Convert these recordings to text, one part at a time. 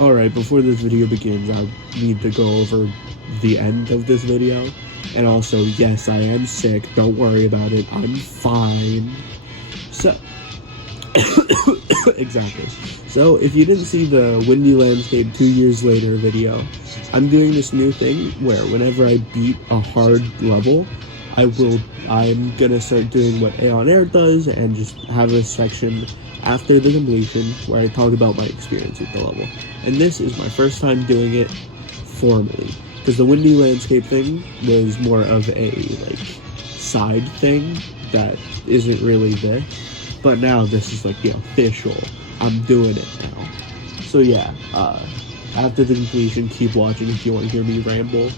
Alright, before this video begins, I need to go over the end of this video. And also, yes, I am sick. Don't worry about it. I'm fine. So, exactly. So, if you didn't see the Windy Landscape 2 years later video, I'm doing this new thing where whenever I beat a hard level, I'm gonna start doing what Aeon Air does and just have a section after the completion where I talk about my experience with the level. And this is my first time doing it formally, because the Windy Landscape thing was more of a side thing that isn't really this, but now this is the official, I'm doing it now. So yeah, after the completion, keep watching if you want to hear me ramble.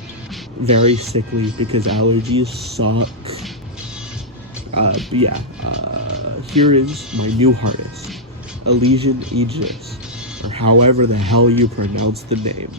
Very sickly because allergies suck. Here is my new hardest, Elysian Aegis, or however the hell you pronounce the name.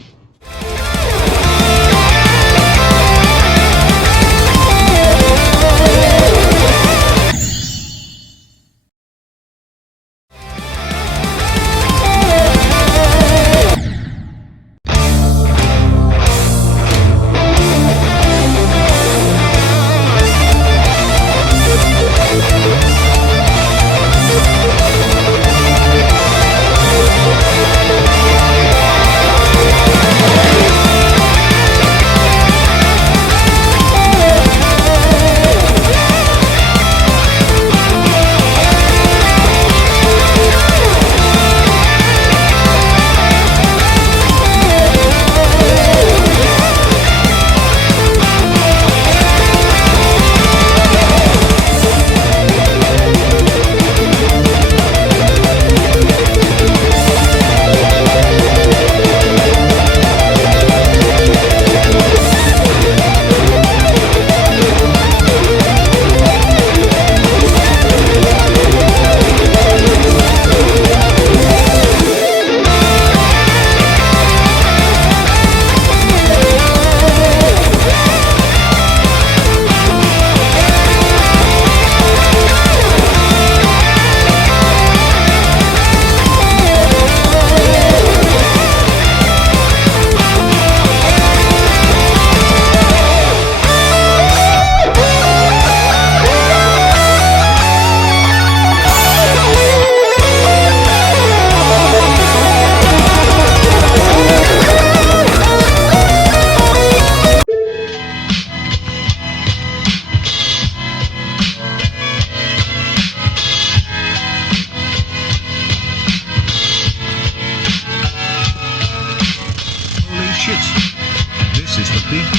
This is the beat.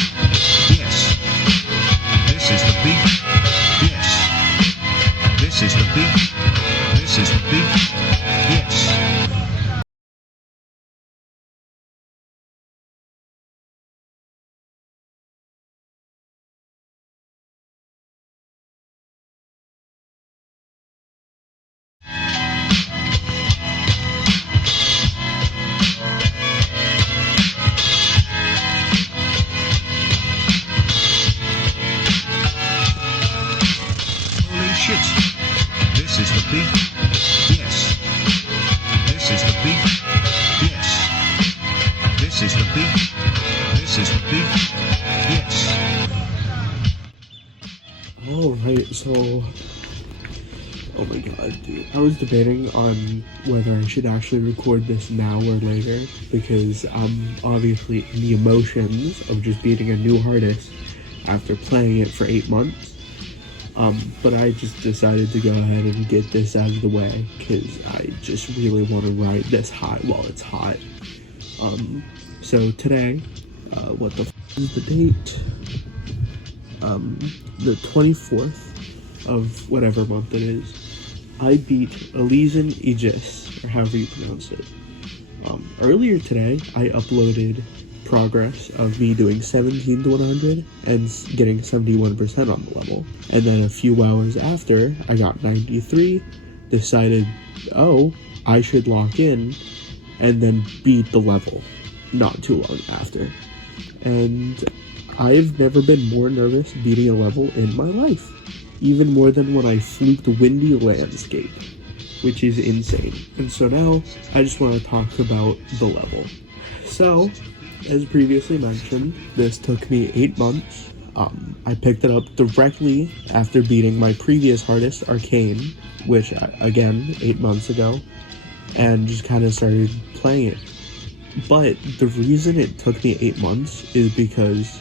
Yes. This is the beat. Yes. This is the beat. This is the beat. Yes. This is the beat. Yes. This is the beat. Yes. This is the beat. This is the beat. Yes. Alright, so... oh my god, dude. I was debating on whether I should actually record this now or later, because I'm obviously in the emotions of just beating a new hardest after playing it for 8 months. But I just decided to go ahead and get this out of the way, because I just really want to ride this high while it's hot. So today, what the f is the date? The 24th of whatever month it is, I beat Elysian Aegis, or however you pronounce it. Earlier today, I uploaded progress of me doing 17 to 100 and getting 71% on the level. And then a few hours after, I got 93, decided, oh, I should lock in, and then beat the level not too long after. And I've never been more nervous beating a level in my life, even more than when I fluked Windy Landscape. which is insane. And so now I just want to talk about the level. So, as previously mentioned, this took me 8 months. I picked it up directly after beating my previous hardest, Arcane, which, again, 8 months ago, and just kind of started playing it. But the reason it took me 8 months is because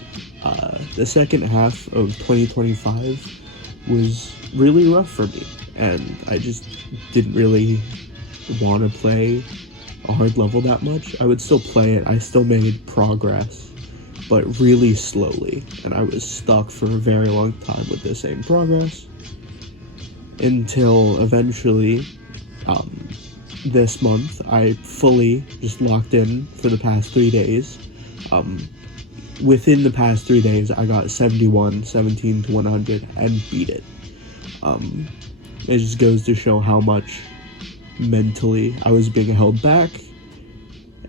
the second half of 2025 was really rough for me, and I just didn't really want to play a hard level that much. I would still play it, I still made progress, but really slowly, and I was stuck for a very long time with the same progress until eventually this month I fully just locked in for the past 3 days. Within the past 3 days I got 71, 17 to 100 and beat it. It just goes to show how much mentally I was being held back,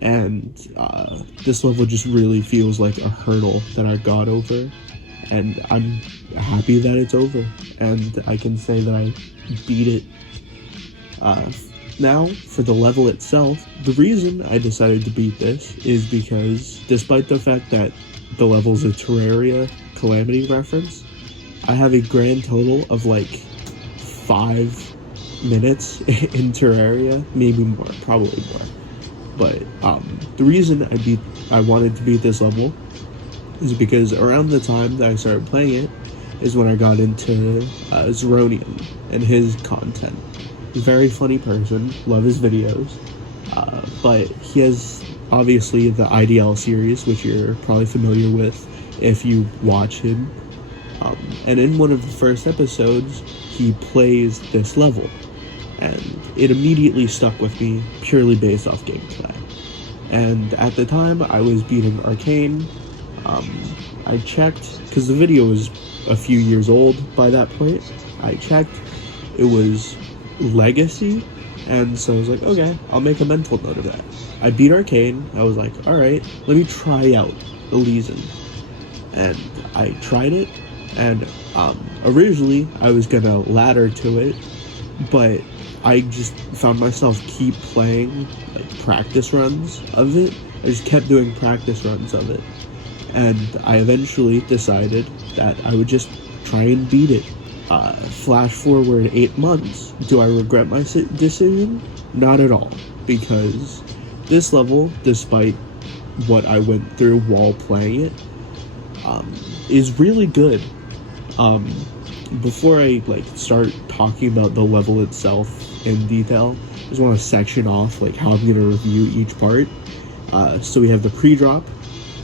and this level just really feels like a hurdle that I got over, and I'm happy that it's over, and I can say that I beat it. Now, for the level itself, the reason I decided to beat this is because, despite the fact that the level's a Terraria Calamity reference, I have a grand total of like 5 minutes in Terraria, maybe more, probably more. But the reason I wanted to beat this level is because around the time that I started playing it is when I got into Zeronian and his content. He's a very funny person, love his videos, but he has obviously the IDL series, which you're probably familiar with if you watch him, and in one of the first episodes he plays this level, and it immediately stuck with me purely based off gameplay. And at the time I was beating Arcane. I checked, because the video was a few years old by that point, I checked, it was Legacy, and so I was like, okay, I'll make a mental note of that. I beat Arcane, I was like, alright, let me try out Elysian. And I tried it, and originally I was gonna ladder to it, but I just found myself keep playing like practice runs of it. I just kept doing practice runs of it, and I eventually decided that I would just try and beat it. Flash forward 8 months. Do I regret my decision? Not at all, because this level, despite what I went through while playing it, is really good. Before I start talking about the level itself in detail, I just want to section off how I'm going to review each part. So we have the pre-drop,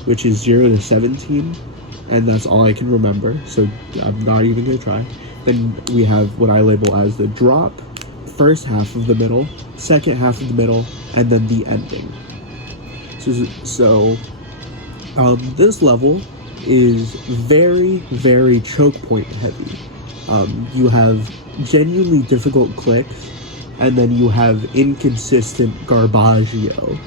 which is 0 to 17, and that's all I can remember, so I'm not even going to try. Then we have what I label as the drop, first half of the middle, second half of the middle, and then the ending. So this level is very, very choke point heavy. You have genuinely difficult clicks, and then you have inconsistent garbaggio.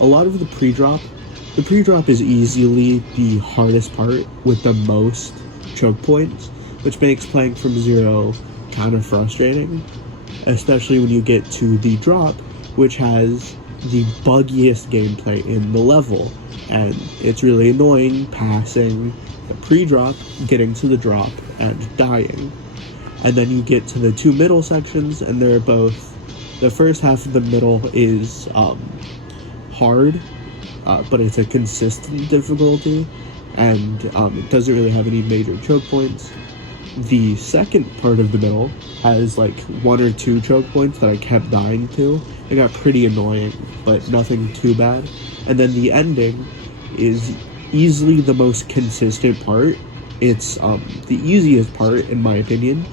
A lot of the pre-drop is easily the hardest part with the most choke points, which makes playing from zero kind of frustrating, especially when you get to the drop, which has the buggiest gameplay in the level, and it's really annoying passing the pre-drop, getting to the drop, and dying. And then you get to the two middle sections, and they're both, the first half of the middle is hard, but it's a consistent difficulty, and it doesn't really have any major choke points. The second part of the middle has 1 or 2 choke points that I kept dying to. It got pretty annoying, but nothing too bad. And then the ending is easily the most consistent part. It's the easiest part, in my opinion.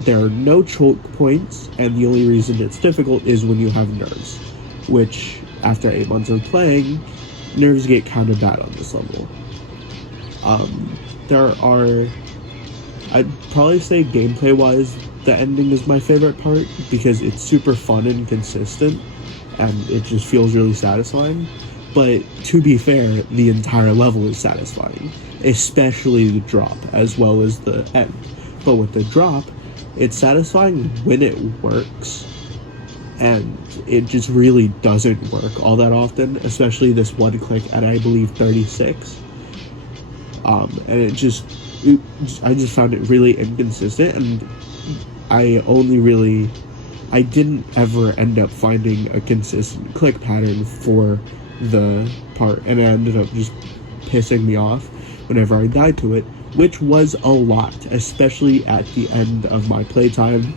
There are no choke points, and the only reason it's difficult is when you have nerves, which, after 8 months of playing, nerves get kind of bad on this level. I'd probably say gameplay-wise, the ending is my favorite part, because it's super fun and consistent, and it just feels really satisfying. But to be fair, the entire level is satisfying, especially the drop, as well as the end. But with the drop, it's satisfying when it works, and it just really doesn't work all that often, especially this one click at, I believe, 36. And I just found it really inconsistent, and I didn't ever end up finding a consistent click pattern for the part, and it ended up just pissing me off whenever I died to it, which was a lot, especially at the end of my playtime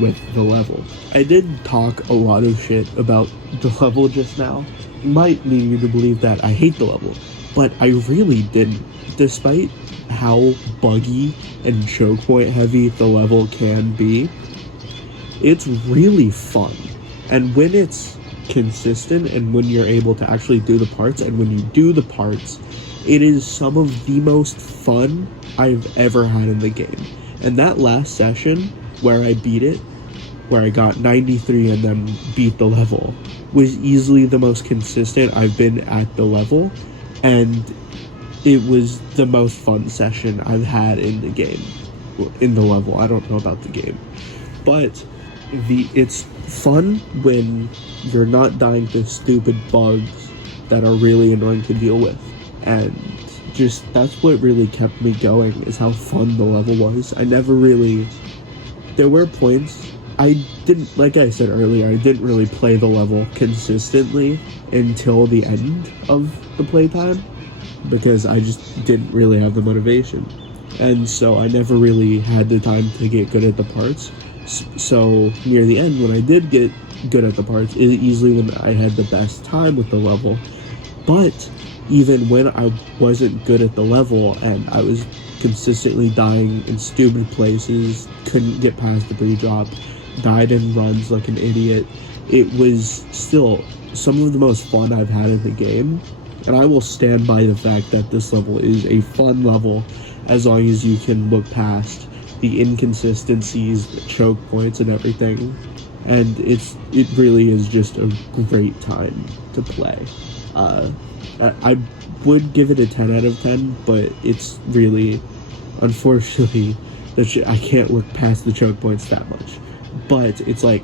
with the level. I did talk a lot of shit about the level just now. It might lead you to believe that I hate the level, but I really didn't. Despite how buggy and choke point heavy the level can be, it's really fun. And when it's consistent, and when you're able to actually do the parts, and when you do the parts, it is some of the most fun I've ever had in the game. And that last session where I beat it, where I got 93 and then beat the level, was easily the most consistent I've been at the level, and it was the most fun session I've had in the game, in the level. I don't know about the game, but it's fun when you're not dying to stupid bugs that are really annoying to deal with, and just that's what really kept me going, is how fun the level was. There were points I didn't, like I said earlier, I didn't really play the level consistently until the end of the playtime, because I just didn't really have the motivation, and so I never really had the time to get good at the parts. So near the end, when I did get good at the parts, it easily when I had the best time with the level. But even when I wasn't good at the level and I was consistently dying in stupid places, couldn't get past the pre-drop, died in runs like an idiot, it was still some of the most fun I've had in the game. And I will stand by the fact that this level is a fun level, as long as you can look past the inconsistencies, the choke points, and everything. And it really is just a great time to play. I would give it a 10 out of 10, but it's really, unfortunately, I can't look past the choke points that much. But it's a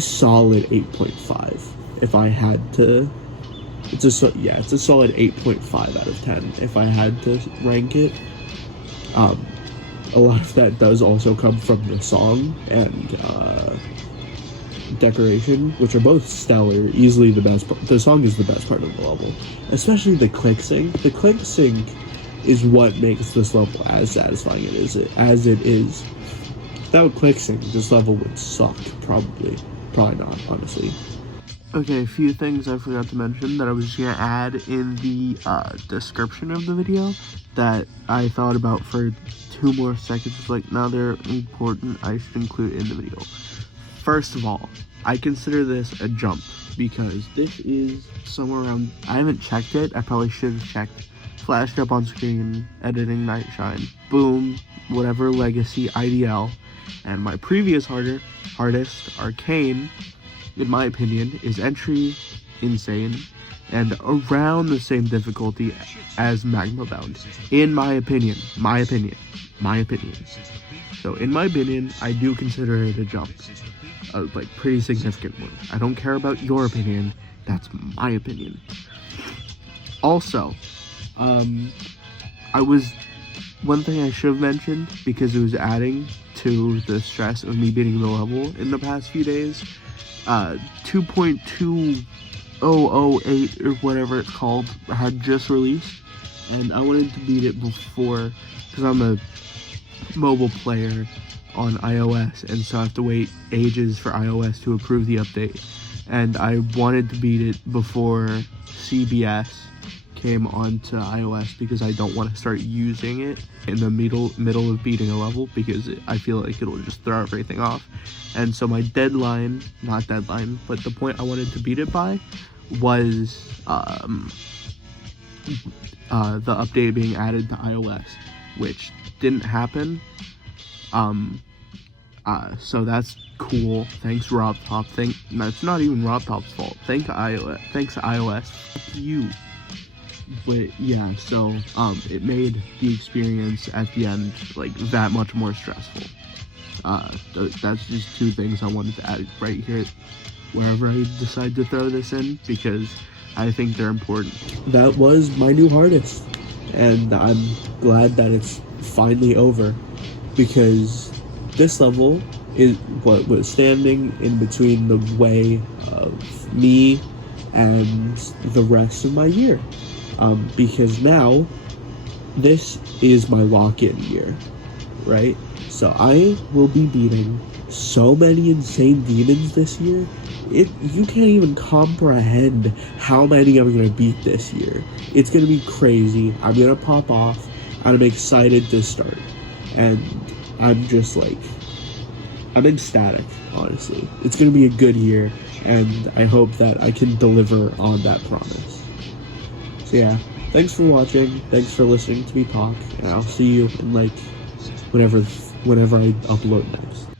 solid 8.5 if I had to. It's a solid 8.5 out of 10 if I had to rank it. A lot of that does also come from the song and decoration, which are both stellar, easily the best. The song is the best part of the level, especially the click sync. The click sync is what makes this level as satisfying as it is. Without click sync, this level would suck. Probably not, honestly. Okay, a few things I forgot to mention that I was just gonna add in the description of the video that I thought about for 2 more seconds. It's like, now they're important, I should include in the video. First of all, I consider this a jump, because this is somewhere around, I haven't checked it, I probably should have checked. Flashed up on screen, editing night shine, boom, whatever legacy, IDL, and my previous hardest, Arcane, in my opinion, is entry, insane, and around the same difficulty as Magma Bound. In my opinion. So in my opinion, I do consider it a jump. Pretty significant one. I don't care about your opinion, that's my opinion. Also, one thing I should have mentioned, because it was adding to the stress of me beating the level in the past few days, 2.2008 or whatever it's called had just released, and I wanted to beat it before, because I'm a mobile player on iOS, and so I have to wait ages for iOS to approve the update, and I wanted to beat it before CBS came onto iOS, because I don't want to start using it in the middle of beating a level, because I feel like it'll just throw everything off. And so my but the point I wanted to beat it by was the update being added to iOS, which didn't happen. So that's cool. Thanks RobTop. It's not even RobTop's fault. Thanks iOS. Fuck you. But yeah, so it made the experience at the end that much more stressful. That's just 2 things I wanted to add right here. wherever I decide to throw this in, because I think they're important. That was my new hardest, and I'm glad that it's finally over, because this level is what was standing in between the way of me and the rest of my year. Because now, this is my lock-in year, right? So I will be beating so many insane demons this year. You can't even comprehend how many I'm gonna beat this year. It's gonna be crazy. I'm gonna pop off. I'm excited to start. And I'm just like, I'm ecstatic, honestly. It's gonna be a good year, and I hope that I can deliver on that promise. So yeah, thanks for watching, thanks for listening to me talk, and I'll see you in like whenever I upload next.